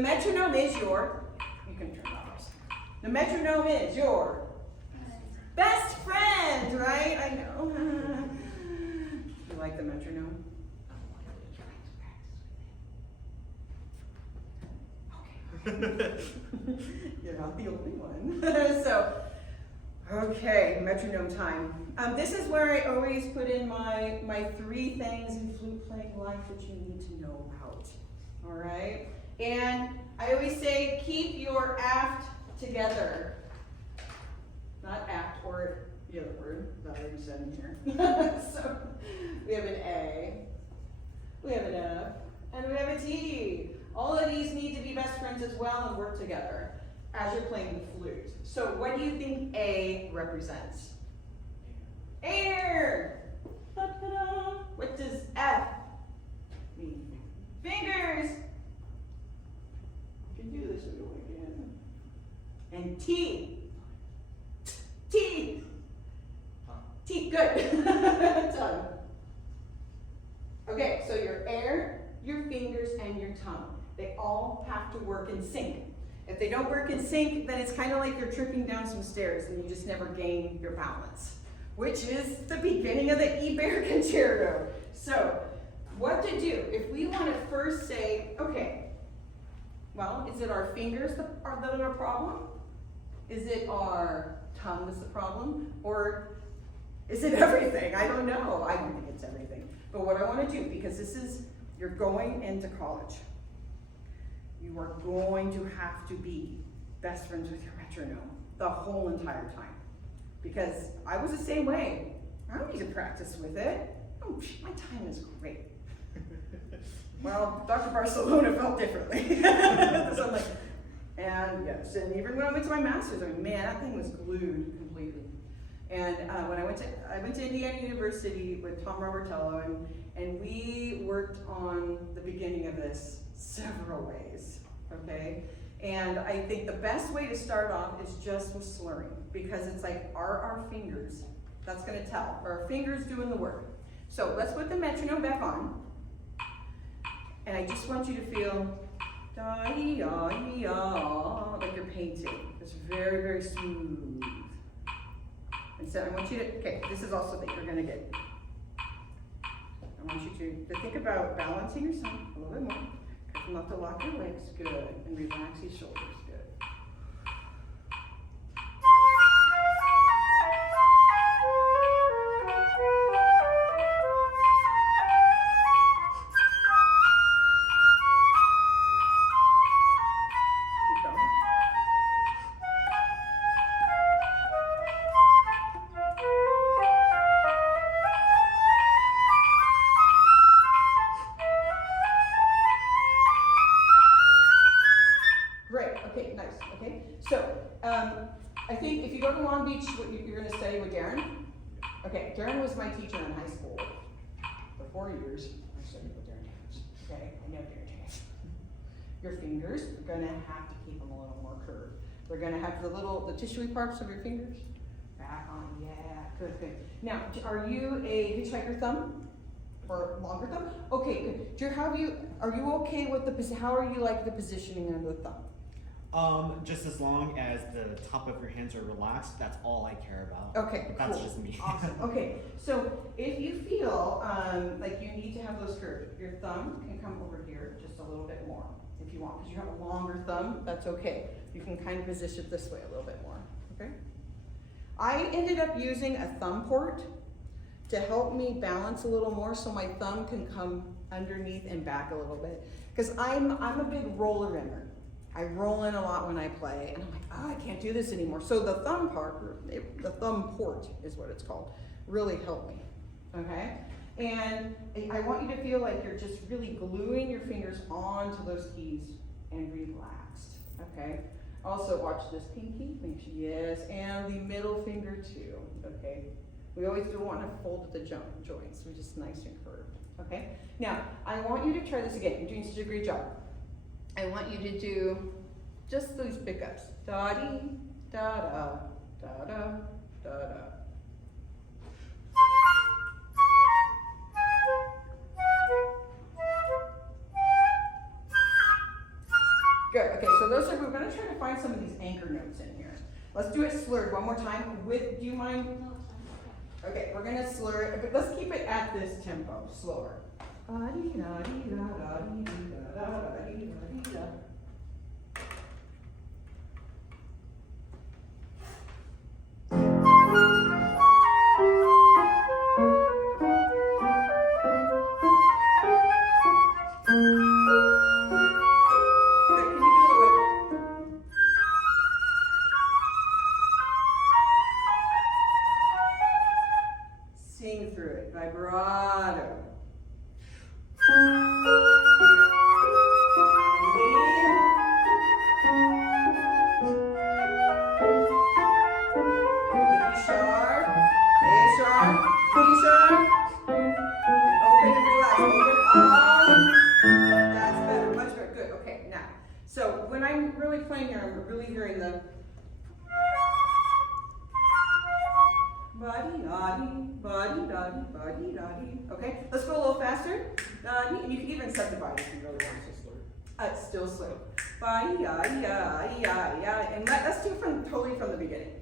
metronome is your, you can turn that off. The metronome is your best friend, right? I know. You like the metronome? Okay. You're not the only one. So, okay, metronome time. This is where I always put in my 3 things in flute playing life that you need to know about. All right? And I always say, keep your aft together. Not act or the other word that I already said in here. So we have an A, we have an F, and we have a T. All of these need to be best friends as well and work together as you're playing the flute. So what do you think A represents? Air. Ta-da. What does F mean? Fingers. You can do this if you want again. And T. T. T. Good. Tongue. Okay, so your air, your fingers, and your tongue. They all have to work in sync. If they don't work in sync, then it's kind of like you're tripping down some stairs and you just never gain your balance, which is the beginning of the Ibert Concerto. So, what to do? If we want to first say, okay, well, is it our fingers that are a problem? Is it our tongue that's the problem? Or is it everything? I don't know. I don't think it's everything. But what I want to do, because this is, you're going into college. You are going to have to be best friends with your metronome the whole entire time. Because I was the same way. I don't need to practice with it. Oh, my time is great. Well, Dr. Barcelona felt differently. So I'm like, and yes, and even when I went to my master's, I mean, man, that thing was glued completely. And when I went to Indiana University with Tom Robertello, and we worked on the beginning of this several ways, okay? And I think the best way to start off is just with slurring, because it's like, are our fingers, that's gonna tell, are our fingers doing the work? So let's put the metronome back on, and I just want you to feel da-ee-ah-ee-ah, like you're painting. It's very, very smooth. And so I want you to, okay, this is also that you're gonna get, I want you to think about balancing yourself a little bit more. Careful not to lock your legs, good, and relax your shoulders, good. I think if you go to Long Beach, you're going to study with Darren. Okay, Darren was my teacher in high school for 4 years. I studied with Darren. Okay, I know Darren. Your fingers are going to have to keep them a little more curved. They're going to have the tissuey parts of your fingers back on. Yeah, good, good. Now, are you a hitchhiker thumb or longer thumb? Okay, good. Are you okay with how are you like the positioning of the thumb? Just as long as the top of your hands are relaxed, that's all I care about. Okay, that's cool. Just me. Awesome. Okay, so if you feel like you need to have those curved, your thumb can come over here just a little bit more if you want. Because you have a longer thumb, that's okay. You can kind of position it this way a little bit more, okay? I ended up using a thumb port to help me balance a little more so my thumb can come underneath and back a little bit. Because I'm a big roller-inner. I roll in a lot when I play, and I'm like, oh, I can't do this anymore. So the thumb port is what it's called, really helped me, okay? And I want you to feel like you're just really gluing your fingers onto those keys and relaxed, okay? Also watch this pinky, make sure, yes, and the middle finger too, okay? We always do want to fold at the joints, so just nice and curved, okay? Now, I want you to try this again. You're doing such a great job. I want you to do just those pickups. Da-dee, da-da, da-da, da-da. Good. gonna try to find some of these anchor notes in here. Let's do it slurred one more time with, do you mind? Okay, we're gonna slur it, but let's keep it at this tempo, slower. Sing through it, vibrato. E sharp, A sharp, B sharp, and open and relax, open all. That's better, much better, good, okay, now. So when I'm really playing here, I'm really hearing the body, okay? Let's go a little faster. And you can even subdivide if you really want to slow. It's still slow. And let's do it totally from the beginning.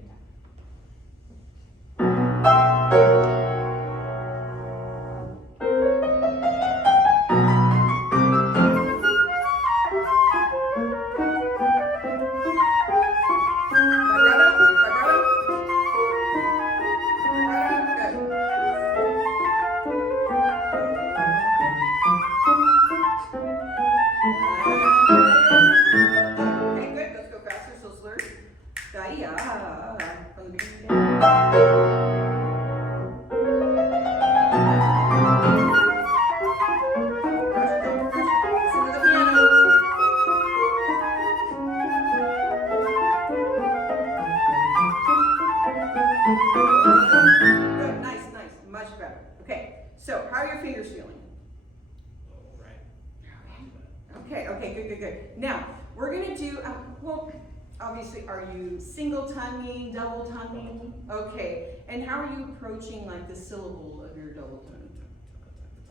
Double tonguing, okay. And how are you approaching like the syllable of your double tongue?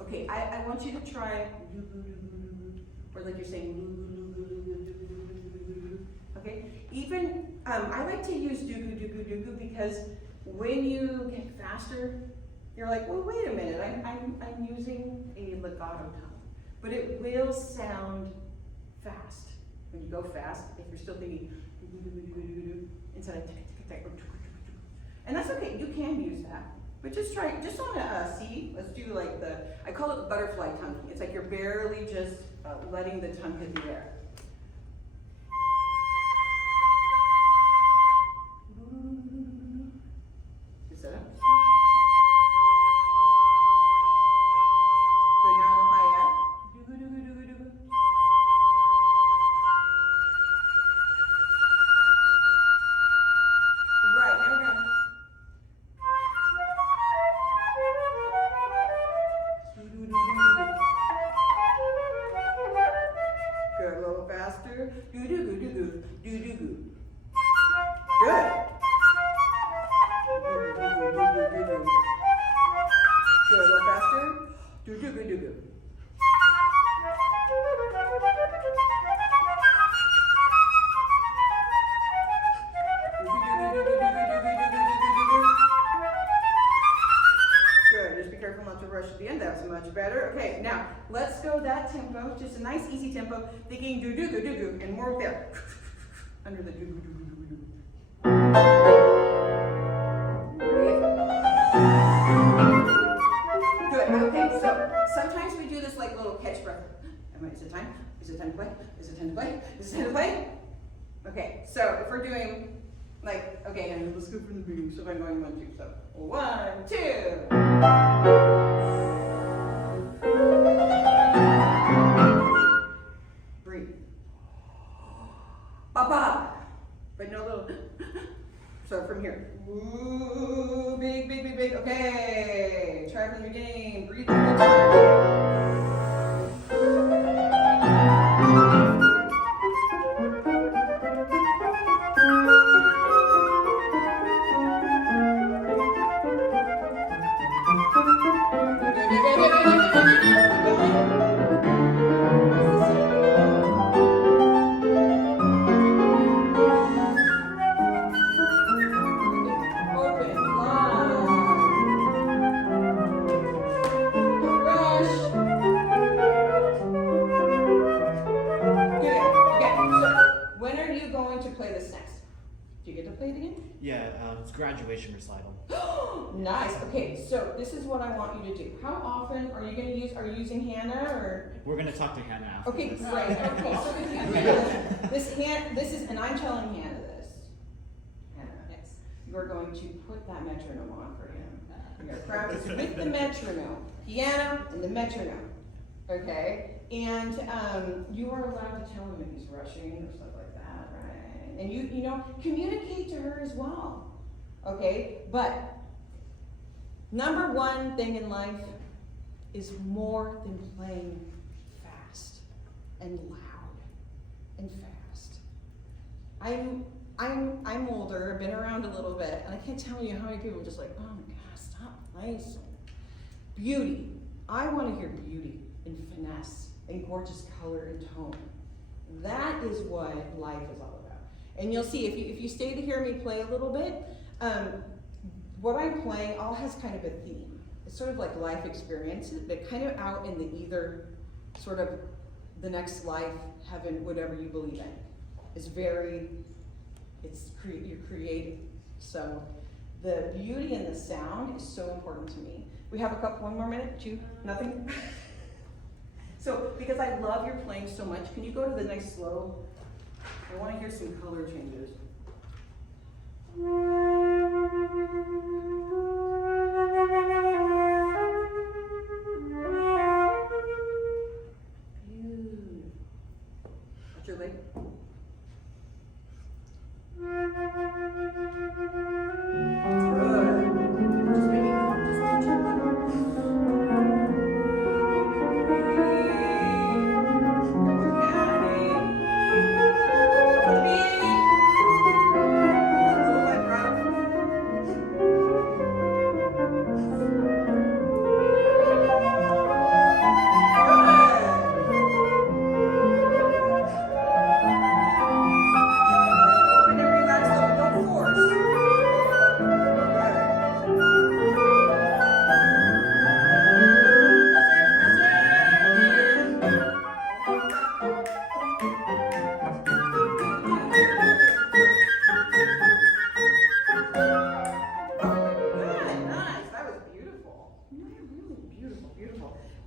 Okay, I want you to try, or like you're saying, okay. Even I like to use do because when you get faster, you're like, well, wait a minute, I'm using a legato tongue, but it will sound fast when you go fast. If you're still thinking instead of and that's okay, you can use that. But just try, just on a C, let's do like I call it butterfly tonguing. It's like you're barely just letting the tongue hit the air. Is that up? Good, now the high F. Right, now we're going. Good, a little faster. Do do do do do do do do. Good. Good, a little faster. Do do do do do. That's much better. Okay, now let's go that tempo, just a nice easy tempo, thinking do do do do do, and more there. Under the do do do do do do. Good. Okay, so sometimes we do this like little catch breath. Is it time? Is it time to play? Is it time to play? Is it time to play? Okay, so if we're doing like, okay, and let's go from the beginning. So if I'm going 1, 2, so 1, 2. Breathe. Ba-ba. But no little. So from here. Ooh, big, big, big, big. Okay. Try from the beginning. Breathe through the tongue. It's graduation recital. Nice. Okay, so this is what I want you to do. How often are you going to use? Are you using Hannah or? We're going to talk to Hannah after Okay, this. great. Okay, so if you this is, and I'm telling Hannah this. Hannah, yes, you are going to put that metronome on for him. You're going to practice with the metronome, piano and the metronome. Okay, and you are allowed to tell him if he's rushing or stuff like that, right? And you know, communicate to her as well. Okay, but number one thing in life is more than playing fast and loud and fast. I'm older, I've been around a little bit, and I can't tell you how many people are just like, oh my God, stop playing so. Beauty. I want to hear beauty and finesse and gorgeous color and tone. That is what life is all about. And you'll see if you stay to hear me play a little bit, what I'm playing all has kind of a theme. It's sort of like life experiences, but kind of out in the either, sort of the next life, heaven, whatever you believe in. It's you're creative. So the beauty and the sound is so important to me. We have one more minute, two, nothing? So, because I love your playing so much, can you go to the nice slow? I want to hear some color changes. Beautiful. What's your leg?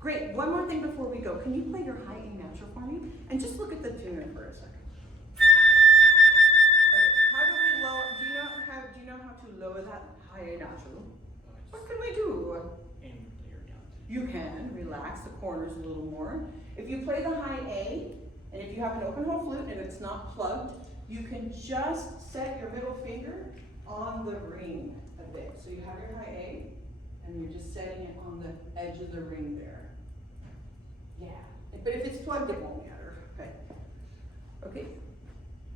Great, one more thing before we go. Can you play your high A natural for me? And just look at the tuner for a second. Okay, how do we lower, do you know how to lower that high A natural? What can we do? You can relax the corners a little more. If you play the high A, and if you have an open hole flute and it's not plugged, you can just set your middle finger on the ring a bit. So you have your high A, and you're just setting it on the edge of the ring there. Yeah, but if it's plugged, it won't matter. Okay. Okay.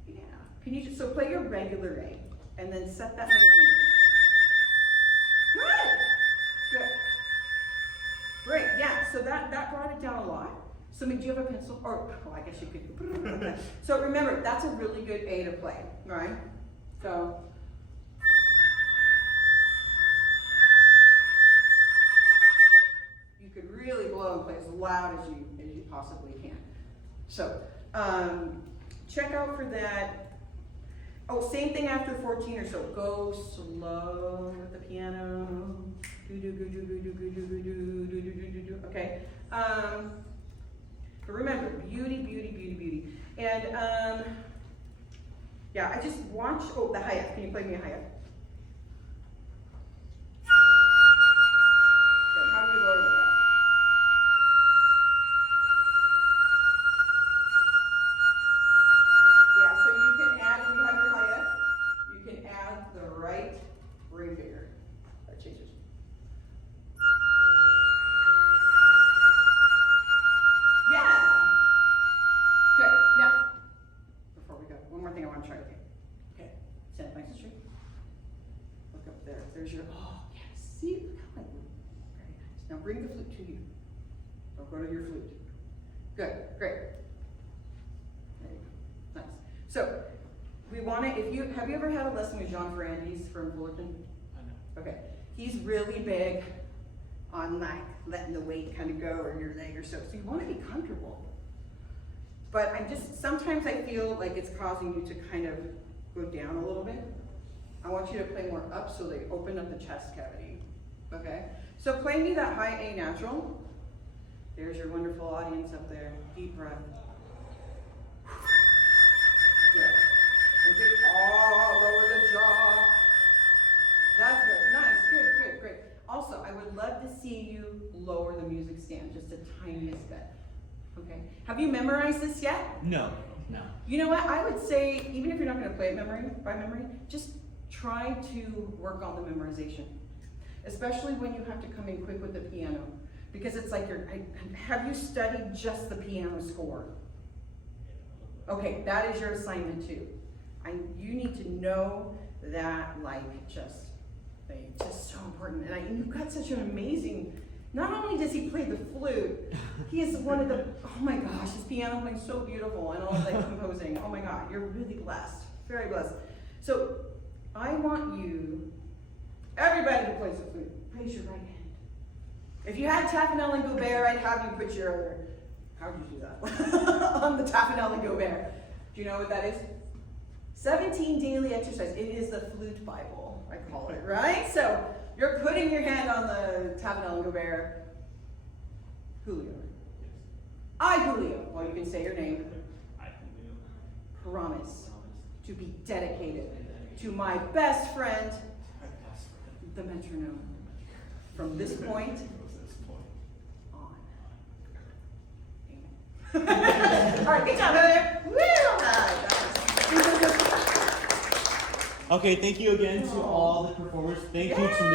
Yeah. Can you just, so play your regular A, and then set that middle finger. Good. Good. Great. Yeah. So that brought it down a lot. So, do you have a pencil? Or, I guess you could. So remember, that's a really good A to play, right? So. You could really blow and play as loud as you possibly can. So, check out for that. Oh, same thing after 14 or so. Go slow with the piano. Okay. But remember, beauty, beauty, beauty, beauty. And yeah, I just watch. Oh, the hi-hat. Can you play me a hi-hat? Good. How do we lower the hat? Yeah, so you can add, if you have your hi-hat, you can add the right ring finger. That changes. Yeah. Good. Now, before we go, one more thing I want to try to do. Okay. Stand up nice and straight. Look up there. There's your, oh, yes. See? Look how I move. Very nice. Now bring the flute to you. Don't go to your flute. Good. Great. There you go. Nice. So, we want to, have you ever had a lesson with Jean Ferrandis from Fullerton? I know. Okay. He's really big on like letting the weight kind of go or your leg or so. So you want to be comfortable. But sometimes I feel like it's causing you to kind of go down a little bit. I want you to play more up so they open up the chest cavity. Okay? So play me that high A natural. There's your wonderful audience up there. Deep breath. Good. And big, lower the jaw. That's good. Nice. Good, good, great. Also, I would love to see you lower the music stand just the tiniest bit. Okay? Have you memorized this yet? No, no. You know what? I would say, even if you're not going to play it by memory, just try to work on the memorization. Especially when you have to come in quick with the piano. Because it's like have you studied just the piano score? Okay, that is your assignment too. You need to know that, like, just so important. And you've got such an amazing, not only does he play the flute, he is one of the, oh my gosh, his piano playing so beautiful and all like composing. Oh my God, you're really blessed, very blessed. So I want you, everybody who plays the flute, raise your right hand. If you had Tafanel and Gobert, I'd have you put your, how would you do that? On the Tafanel and Gobert. Do you know what that is? 17 daily exercise. It is the flute Bible, I call it, right? So you're putting your hand on the Tafanel and Gobert. Julio. I, Julio. Well, you can say your name. I, Julio. Promise to be dedicated to my best friend, the metronome. From this point on. Amen. All right, good job, Heather. Woo! Okay, thank you again to all the performers. Thank you to